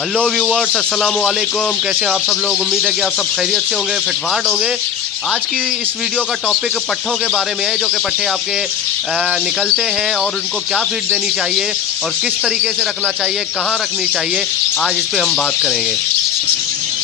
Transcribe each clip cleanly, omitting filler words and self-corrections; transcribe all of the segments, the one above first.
Hello viewers, अस्सलाम वालेकुम। कैसे हैं आप सब लोग? उम्मीद है कि आप सब खैरियत से होंगे, फिटफाट होंगे। आज की इस वीडियो का टॉपिक पट्ठों के बारे में है, जो कि पट्ठे आपके निकलते हैं और उनको क्या फीड देनी चाहिए और किस तरीके से रखना चाहिए, कहाँ रखनी चाहिए, आज इस पर हम बात करेंगे।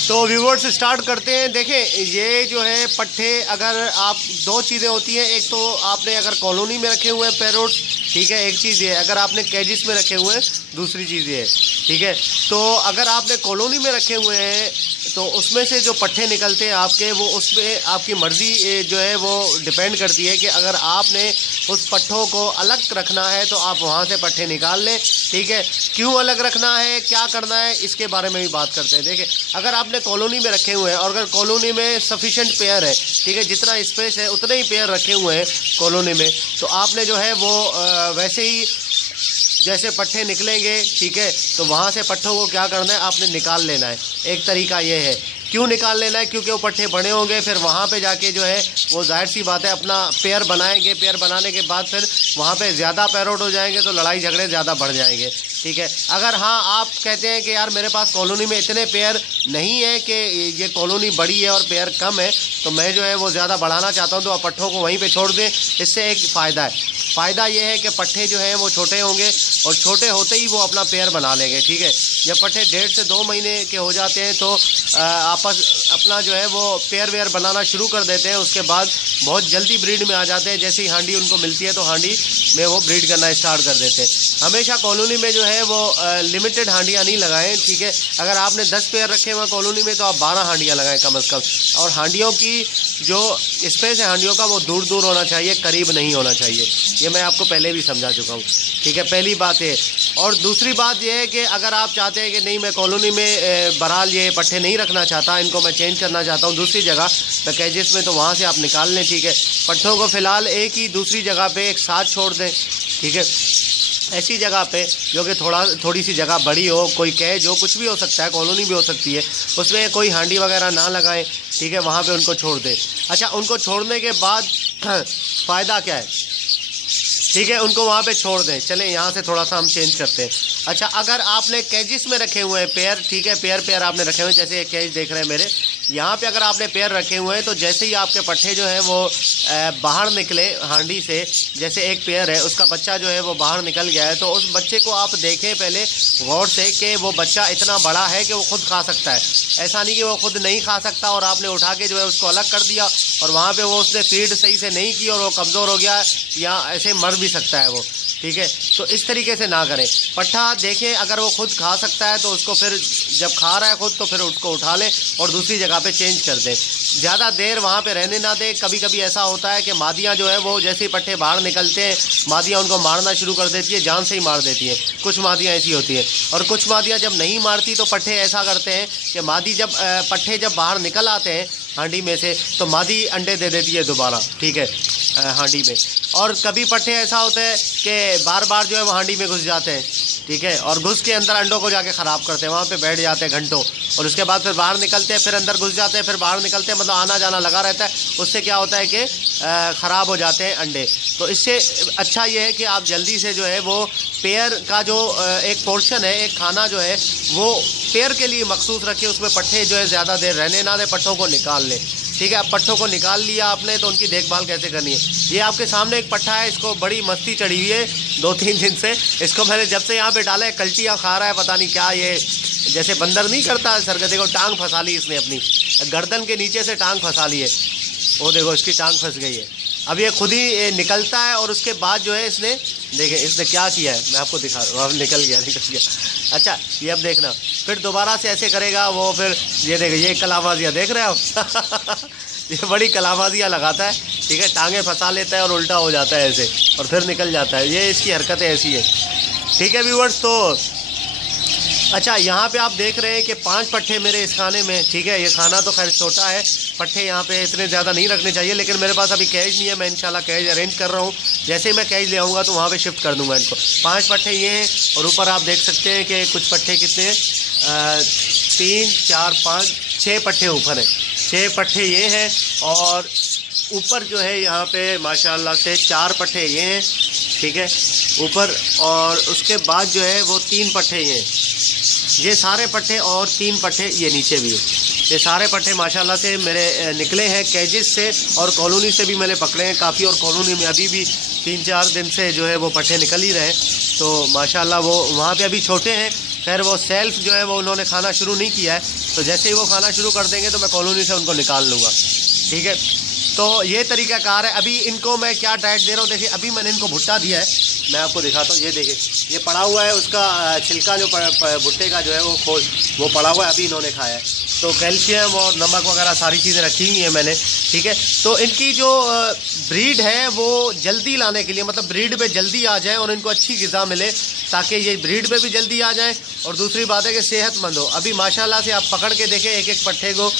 तो व्यूवर्स स्टार्ट करते हैं। देखें, ये जो है पट्ठे, अगर आप दो चीज़ें होती हैं, एक तो आपने अगर कॉलोनी में रखे हुए हैं पैरोट, ठीक है, एक चीज़ ये है। अगर आपने कैजिस में रखे हुए हैं, दूसरी चीज़ ये है, ठीक है। तो अगर आपने कॉलोनी में रखे हुए हैं तो उसमें से जो पट्ठे निकलते हैं आपके, वो उसमें आपकी मर्ज़ी जो है वो डिपेंड करती है कि अगर आपने उस पट्ठों को अलग रखना है तो आप वहाँ से पट्ठे निकाल लें, ठीक है। क्यों अलग रखना है, क्या करना है, इसके बारे में भी बात करते हैं। देखिए, अगर आपने कॉलोनी में रखे हुए हैं और अगर कॉलोनी में सफिशेंट पेयर है, ठीक है, जितना स्पेस है उतने ही पेयर रखे हुए हैं कॉलोनी में, तो आपने जो है वो वैसे ही जैसे पट्ठे निकलेंगे, ठीक है, तो वहाँ से पट्ठों को क्या करना है, आपने निकाल लेना है। एक तरीका ये है। क्यों निकाल लेना है? क्योंकि वो पट्ठे बड़े होंगे, फिर वहाँ पे जाके जो है वो जाहिर सी बात है अपना पेयर बनाएंगे। पेयर बनाने के बाद फिर वहाँ पे ज़्यादा पैरोट हो जाएंगे तो लड़ाई झगड़े ज़्यादा बढ़ जाएंगे, ठीक है। अगर हाँ आप कहते हैं कि यार मेरे पास कॉलोनी में इतने पेयर नहीं है कि ये कॉलोनी बड़ी है और पेयर कम है, तो मैं जो है वो ज़्यादा बढ़ाना चाहता हूँ, तो आप पट्ठों को वहीं पर छोड़ दें। इससे एक फ़ायदा है। फ़ायदा ये है कि पट्ठे जो हैं वो छोटे होंगे और छोटे होते ही वो अपना पेयर बना लेंगे, ठीक है। जब पट्ठे 1.5 से 2 महीने के हो जाते हैं तो अपना जो है वो पेयर वेयर बनाना शुरू कर देते हैं। उसके बाद बहुत जल्दी ब्रीड में आ जाते हैं। जैसे ही हांडी उनको मिलती है तो हांडी में वो ब्रीड करना स्टार्ट कर देते हैं। हमेशा कॉलोनी में जो है वो लिमिटेड हांडियाँ नहीं लगाएं, ठीक है। अगर आपने 10 पेयर रखे हुए कॉलोनी में तो आप 12 हांडियाँ लगाएं कम अज़ कम। और हांडियों की जो स्पेस है हांडियों का, वो दूर दूर होना चाहिए, करीब नहीं होना चाहिए। ये मैं आपको पहले भी समझा चुका हूँ, ठीक है। पहली बात है। और दूसरी बात यह है कि अगर आप चाहते हैं कि नहीं, मैं कॉलोनी में बहरहाल ये पट्ठे नहीं रखना चाहता, इनको मैं चेंज करना चाहता हूँ दूसरी जगह पे कैजिस में, तो वहाँ से आप निकाल लें, ठीक है। पट्ठों को फ़िलहाल एक ही दूसरी जगह पे एक साथ छोड़ दें, ठीक है। ऐसी जगह पे जो कि थोड़ी सी जगह बड़ी हो, कोई कैज हो, कुछ भी हो सकता है, कॉलोनी भी हो सकती है, उसमें कोई हांडी वगैरह ना लगाएं, ठीक है। वहाँ पे उनको छोड़ दें। अच्छा, उनको छोड़ने के बाद फ़ायदा क्या है, ठीक है, उनको वहाँ पे छोड़ दें। चलें यहाँ से थोड़ा सा हम चेंज करते हैं। अच्छा, अगर आपने कैजिस में रखे हुए हैं पेयर, ठीक है, पेयर आपने रखे हुए हैं, जैसे एक कैज देख रहे हैं मेरे यहाँ पे, अगर आपने पेयर रखे हुए हैं तो जैसे ही आपके पट्ठे जो हैं वो बाहर निकले हांडी से, जैसे एक पेयर है उसका बच्चा जो है वो बाहर निकल गया है, तो उस बच्चे को आप देखें पहले गौर से कि वो बच्चा इतना बड़ा है कि वो खुद खा सकता है। ऐसा नहीं कि वो खुद नहीं खा सकता और आपने उठा के जो है उसको अलग कर दिया और वहाँ पर वो उसने फीड सही से नहीं की और वो कमज़ोर हो गया या ऐसे मर भी सकता है वो, ठीक है। तो इस तरीके से ना करें। पट्ठा देखें, अगर वो खुद खा सकता है तो उसको फिर जब खा रहा है खुद, तो फिर उसको उठा लें और दूसरी जगह पे चेंज कर दें। ज़्यादा देर वहाँ पे रहने ना दें। कभी कभी ऐसा होता है कि मादियाँ जो है वो जैसे ही पट्ठे बाहर निकलते हैं, मादियाँ उनको मारना शुरू कर देती है, जान से ही मार देती हैं। कुछ मादियाँ ऐसी होती हैं। और कुछ मादियाँ जब नहीं मारती तो पट्ठे ऐसा करते हैं कि मादी जब पट्ठे जब बाहर निकल आते हैं हांडी में से, तो मादी अंडे दे देती है दोबारा, ठीक है, हांडी में। और कभी पट्ठे ऐसा होता है कि बार बार जो है वो हांडी में घुस जाते हैं, ठीक है, और घुस के अंदर अंडों को जाके ख़राब करते हैं, वहाँ पे बैठ जाते हैं घंटों, और उसके बाद फिर बाहर निकलते हैं, फिर अंदर घुस जाते हैं, फिर बाहर निकलते हैं, मतलब आना जाना लगा रहता है। उससे क्या होता है कि ख़राब हो जाते हैं अंडे। तो इससे अच्छा ये है कि आप जल्दी से जो है वो पेयर का जो एक पोर्शन है, एक खाना जो है वो पेयर के लिए मखसूस रखिए। उसमें पट्ठे जो है ज़्यादा देर रहने ना दें, पट्ठों को निकाल लें, ठीक है। अब पट्ठों को निकाल लिया आपने तो उनकी देखभाल कैसे करनी है। ये आपके सामने एक पट्ठा है, इसको बड़ी मस्ती चढ़ी हुई है 2-3 दिन से। इसको मैंने जब से यहाँ पे डाला है कल्टियाँ खा रहा है, पता नहीं क्या, ये जैसे बंदर नहीं करता सरगदे को, टांग फंसा ली इसने, अपनी गर्दन के नीचे से टांग फंसा ली है। वो देखो इसकी टांग फंस गई है। अब ये खुद ही निकलता है और उसके बाद जो है इसने, देखें इसने क्या किया है, मैं आपको दिखा रहा हूँ। अब निकल गया। अच्छा, ये अब देखना, फिर दोबारा से ऐसे करेगा वो, फिर ये देखें, ये कलाबाजियाँ देख रहे हो ये बड़ी कलाबाजियाँ लगाता है, ठीक है, टांगें फंसा लेता है और उल्टा हो जाता है ऐसे, और फिर निकल जाता है। ये इसकी हरकतें ऐसी है, ठीक है व्यूअर्स। तो अच्छा, यहाँ पे आप देख रहे हैं कि 5 पट्ठे मेरे इस खाने में, ठीक है। ये खाना तो खैर छोटा है, पट्ठे यहाँ पे इतने ज़्यादा नहीं रखने चाहिए, लेकिन मेरे पास अभी कैज नहीं है। मैं इंशाल्लाह कैज अरेंज कर रहा हूँ। जैसे ही मैं कैज ले आऊँगा तो वहाँ पे शिफ्ट कर दूँगा इनको। 5 पट्ठे ये हैं और ऊपर आप देख सकते हैं कि कुछ पट्ठे कितने हैं, 3, 4, 5, 6 पट्ठे ऊपर हैं। 6 पट्ठे ये हैं और ऊपर जो है यहाँ पे माशाल्लाह से 4 पट्ठे ये हैं, ठीक है, ऊपर। और उसके बाद जो है वो 3 पट्ठे ये हैं, ये सारे पट्ठे और 3 पट्ठे ये नीचे भी है, ये सारे पट्ठे माशाल्लाह से मेरे निकले हैं कैजिस से और कॉलोनी से भी मैंने पकड़े हैं काफ़ी, और कॉलोनी में अभी भी 3-4 दिन से जो है वो पट्ठे निकल ही रहे हैं। तो माशाल्लाह वो वहाँ पे अभी छोटे हैं, खैर वो सेल्फ जो है वो उन्होंने खाना शुरू नहीं किया है, तो जैसे ही वो खाना शुरू कर देंगे तो मैं कॉलोनी से उनको निकाल लूँगा, ठीक है। तो ये तरीक़ाकार है। अभी इनको मैं क्या डाइट दे रहा हूँ, देखिए अभी मैंने इनको भुट्टा दिया है, मैं आपको दिखाता हूँ। ये देखिए ये पड़ा हुआ है, उसका छिलका जो भुट्टे का जो है वो पड़ा हुआ है, अभी इन्होंने खाया है। तो कैल्शियम और नमक वगैरह सारी चीज़ें रखी हुई हैं मैंने, ठीक है। तो इनकी जो ब्रीड है वो जल्दी लाने के लिए, मतलब ब्रीड पे जल्दी आ जाए और इनको अच्छी ग़िज़ा मिले ताकि ये ब्रीड पे भी जल्दी आ जाए, और दूसरी बात है कि सेहतमंद हो। अभी माशाल्लाह से आप पकड़ के देखें एक एक पट्ठे को,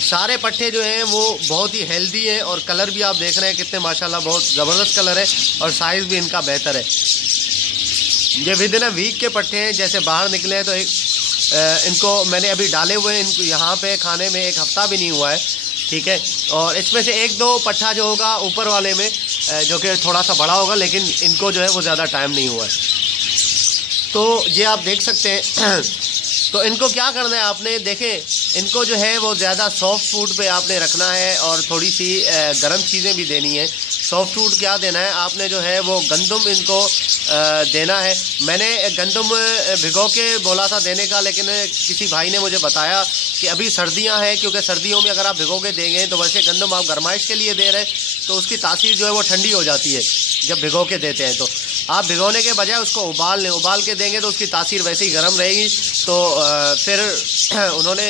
सारे पट्ठे जो हैं वो बहुत ही हेल्दी हैं, और कलर भी आप देख रहे हैं कितने माशाल्लाह बहुत ज़बरदस्त कलर है, और साइज़ भी इनका बेहतर है। ये विदिन अ वीक के पट्ठे हैं, जैसे बाहर निकले हैं तो इनको मैंने अभी डाले हुए हैं, इनको यहाँ पे खाने में 1 हफ़्ता भी नहीं हुआ है, ठीक है। और इसमें से 1-2 पट्ठा जो होगा ऊपर वाले में जो कि थोड़ा सा बड़ा होगा, लेकिन इनको जो है वो ज़्यादा टाइम नहीं हुआ है। तो ये आप देख सकते हैं। तो इनको क्या करना है आपने, देखें इनको जो है वो ज़्यादा सॉफ्ट फूड पे आपने रखना है, और थोड़ी सी गर्म चीज़ें भी देनी है। सॉफ्ट फूड क्या देना है आपने, जो है वो गंदम इनको देना है। मैंने गंदम भिगो के बोला था देने का, लेकिन किसी भाई ने मुझे बताया कि अभी सर्दियां हैं, क्योंकि सर्दियों में अगर आप भिगो के देंगे तो वैसे गंदम आप गरमाइश के लिए दे रहे तो उसकी तासीर जो है वो ठंडी हो जाती है जब भिगो के देते हैं। तो आप भिगोने के बजाय उसको उबाल लें, उबाल के देंगे तो उसकी तासीर वैसे ही गर्म रहेगी। तो फिर उन्होंने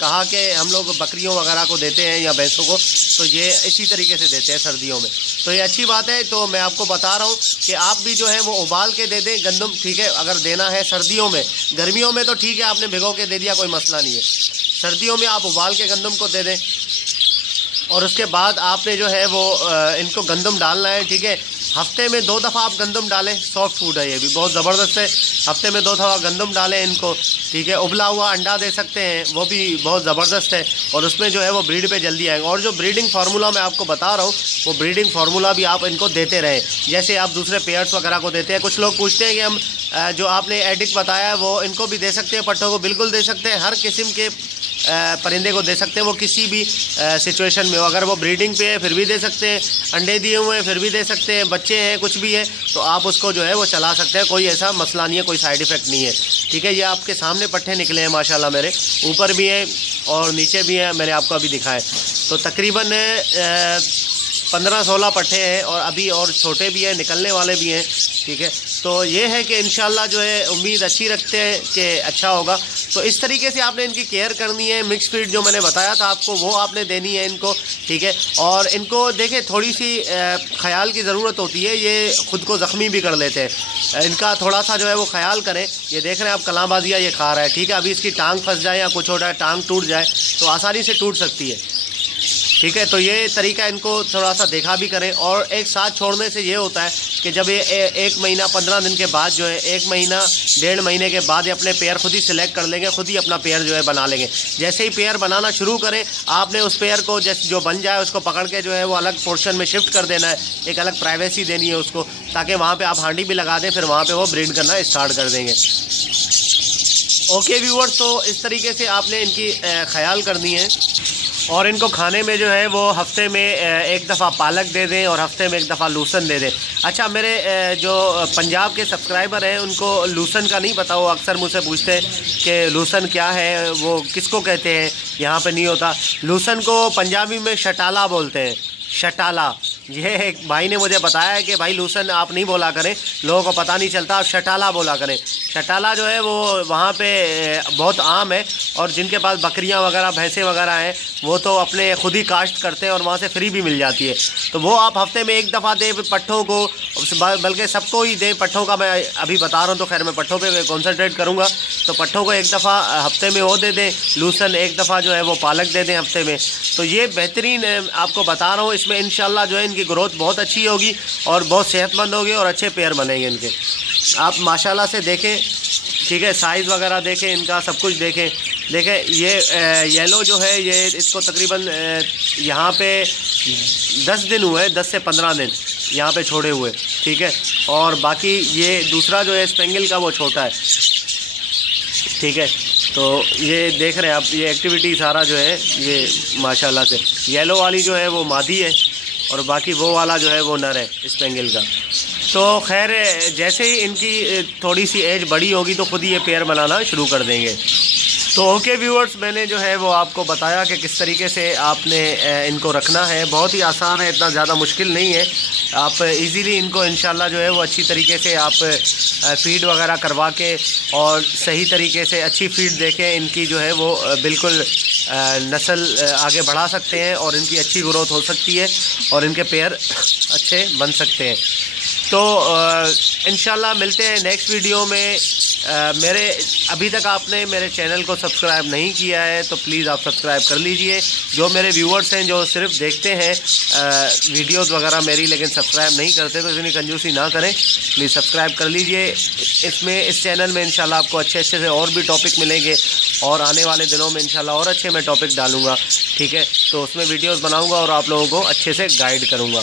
कहा कि हम लोग बकरियों वगैरह को देते हैं या भैंसों को, तो ये इसी तरीके से देते हैं सर्दियों में, तो ये अच्छी बात है। तो मैं आपको बता रहा हूँ कि आप भी जो है वो उबाल के दे दें गंदम, ठीक है, अगर देना है सर्दियों में। गर्मियों में तो ठीक है आपने भिगो के दे दिया, कोई मसला नहीं है। सर्दियों में आप उबाल के गंदम को दे दें, और उसके बाद आपने जो है वो इनको गंदम डालना है, ठीक है। हफ्ते में 2 दफ़ा आप गंदम डालें, सॉफ्ट फूड है ये भी बहुत ज़बरदस्त है। हफ्ते में 2 दफ़ा गंदम डालें इनको, ठीक है। उबला हुआ अंडा दे सकते हैं, वो भी बहुत ज़बरदस्त है, और उसमें जो है वो ब्रीड पे जल्दी आएंगे। और जो ब्रीडिंग फार्मूला मैं आपको बता रहा हूँ वो ब्रीडिंग फार्मूला भी आप इनको देते रहें, जैसे आप दूसरे पेयर्स वगैरह को देते हैं। कुछ लोग पूछते हैं कि हम जो आपने एडिक बताया वो इनको भी दे सकते हैं, पट्टों को बिल्कुल दे सकते हैं, हर किस्म के परिंदे को दे सकते हैं, वो किसी भी सिचुएशन में हो। अगर वो ब्रीडिंग पे है फिर भी दे सकते हैं, अंडे दिए हुए हैं फिर भी दे सकते हैं, बच्चे हैं कुछ भी है तो आप उसको जो है वो चला सकते हैं, कोई ऐसा मसला नहीं है, कोई साइड इफ़ेक्ट नहीं है, ठीक है। ये आपके सामने पट्ठे निकले हैं माशाल्लाह, मेरे ऊपर भी हैं और नीचे भी हैं, मैंने आपको अभी दिखाए। तो तकरीबन 15-16 पट्ठे हैं, और अभी और छोटे भी हैं, निकलने वाले भी हैं, ठीक है। तो ये है कि इंशाल्लाह जो है उम्मीद अच्छी रखते हैं कि अच्छा होगा। तो इस तरीके से आपने इनकी केयर करनी है। मिक्स फीड जो मैंने बताया था आपको वो आपने देनी है इनको, ठीक है। और इनको देखें थोड़ी सी ख्याल की ज़रूरत होती है, ये ख़ुद को ज़ख्मी भी कर लेते हैं, इनका थोड़ा सा जो है वो ख्याल करें। ये देख रहे हैं आप कलाबाजिया ये खा रहा है, ठीक है। अभी इसकी टांग फंस जाए या कुछ हो जाए, टांग टूट जाए तो आसानी से टूट सकती है, ठीक है। तो ये तरीका इनको थोड़ा सा देखा भी करें। और एक साथ छोड़ने से ये होता है कि जब ये 1 महीना 15 दिन के बाद जो है 1 महीना 1.5 महीने के बाद ये अपने पेयर खुद ही सिलेक्ट कर लेंगे, खुद ही अपना पेयर जो है बना लेंगे। जैसे ही पेयर बनाना शुरू करें आपने उस पेयर को जैसे जो बन जाए उसको पकड़ के जो है वो अलग पोर्शन में शिफ्ट कर देना है, एक अलग प्राइवेसी देनी है उसको, ताकि वहाँ पर आप हांडी भी लगा दें, फिर वहाँ पर वो ब्रीड करना स्टार्ट कर देंगे। ओके व्यूअर्स, तो इस तरीके से आपने इनकी ख्याल करनी है। और इनको खाने में जो है वो हफ्ते में 1 दफ़ा पालक दे दें और हफ्ते में 1 दफ़ा लूसन दे दें। अच्छा, मेरे जो पंजाब के सब्सक्राइबर हैं उनको लूसन का नहीं पता, वो अक्सर मुझसे पूछते हैं कि लूसन क्या है, वो किसको कहते हैं, यहाँ पे नहीं होता। लूसन को पंजाबी में शटाला बोलते हैं, शटाला। ये एक भाई ने मुझे बताया कि भाई लूसन आप नहीं बोला करें, लोगों को पता नहीं चलता, आप शटाला बोला करें। शटाला जो है वो वहाँ पे बहुत आम है, और जिनके पास बकरियाँ वगैरह भैंसें वगैरह हैं वो तो अपने खुद ही काश्त करते हैं और वहाँ से फ्री भी मिल जाती है। तो वो आप हफ्ते में 1 दफ़ा दें पट्ठों को, बल्कि सबको ही दें। पट्ठों का मैं अभी बता रहा हूँ तो खैर मैं पट्ठों पे कॉन्सनट्रेट करूँगा। तो पट्ठों को 1 दफ़ा हफ्ते में वो दे दें, लूसन 1 दफ़ा जो है वो पालक दे दें हफ्ते में। तो ये बेहतरीन आपको बता रहा हूँ, इसमें इंशाल्लाह जो है इनकी ग्रोथ बहुत अच्छी होगी और बहुत सेहतमंद होगी और अच्छे पेयर बनेंगे इनके। आप माशाल्लाह से देखें, ठीक है, साइज़ वगैरह देखें इनका, सब कुछ देखें। देखें ये येलो जो है ये इसको तकरीबन यहाँ पे 10 दिन हुए, 10 से 15 दिन यहाँ पे छोड़े हुए, ठीक है। और बाकी ये दूसरा जो है स्पेंगल का वो छोटा है। ठीक है। तो ये देख रहे हैं आप, ये एक्टिविटी सारा जो है ये माशाल्लाह से, येलो वाली जो है वो मादी है और बाकी वो वाला जो है वो नर है स्पेंगल का। तो खैर जैसे ही इनकी थोड़ी सी एज बड़ी होगी तो खुद ही ये पेयर बनाना शुरू कर देंगे। तो ओके व्यूअर्स, मैंने जो है वो आपको बताया कि किस तरीके से आपने इनको रखना है। बहुत ही आसान है, इतना ज़्यादा मुश्किल नहीं है। आप इजीली इनको इंशाल्लाह जो है वो अच्छी तरीके से आप फीड वगैरह करवा के और सही तरीके से अच्छी फीड देके इनकी जो है वो बिल्कुल नस्ल आगे बढ़ा सकते हैं और इनकी अच्छी ग्रोथ हो सकती है और इनके पेयर अच्छे बन सकते हैं। तो इंशाल्लाह मिलते हैं नेक्स्ट वीडियो में। मेरे अभी तक आपने मेरे चैनल को सब्सक्राइब नहीं किया है तो प्लीज़ आप सब्सक्राइब कर लीजिए। जो मेरे व्यूअर्स हैं जो सिर्फ देखते हैं वीडियोस वगैरह मेरी लेकिन सब्सक्राइब नहीं करते, तो इतनी कंजूसी ना करें, प्लीज़ सब्सक्राइब कर लीजिए। इस चैनल में इंशाल्लाह आपको अच्छे अच्छे से और भी टॉपिक मिलेंगे और आने वाले दिनों में इंशाल्लाह और अच्छे मैं टॉपिक डालूँगा, ठीक है। तो उसमें वीडियोज़ बनाऊँगा और आप लोगों को अच्छे से गाइड करूँगा।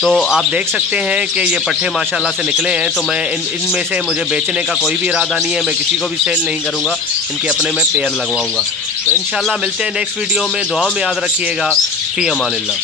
तो आप देख सकते हैं कि ये पट्ठे माशाल्लाह से निकले हैं। तो मैं इनमें से मुझे बेचने का कोई भी इरादा नहीं है, मैं किसी को भी सेल नहीं करूँगा, इनके अपने में पेयर लगवाऊँगा। तो इंशाल्लाह मिलते हैं नेक्स्ट वीडियो में। दुआ में याद रखिएगा। फ़ी अमानिल्लाह।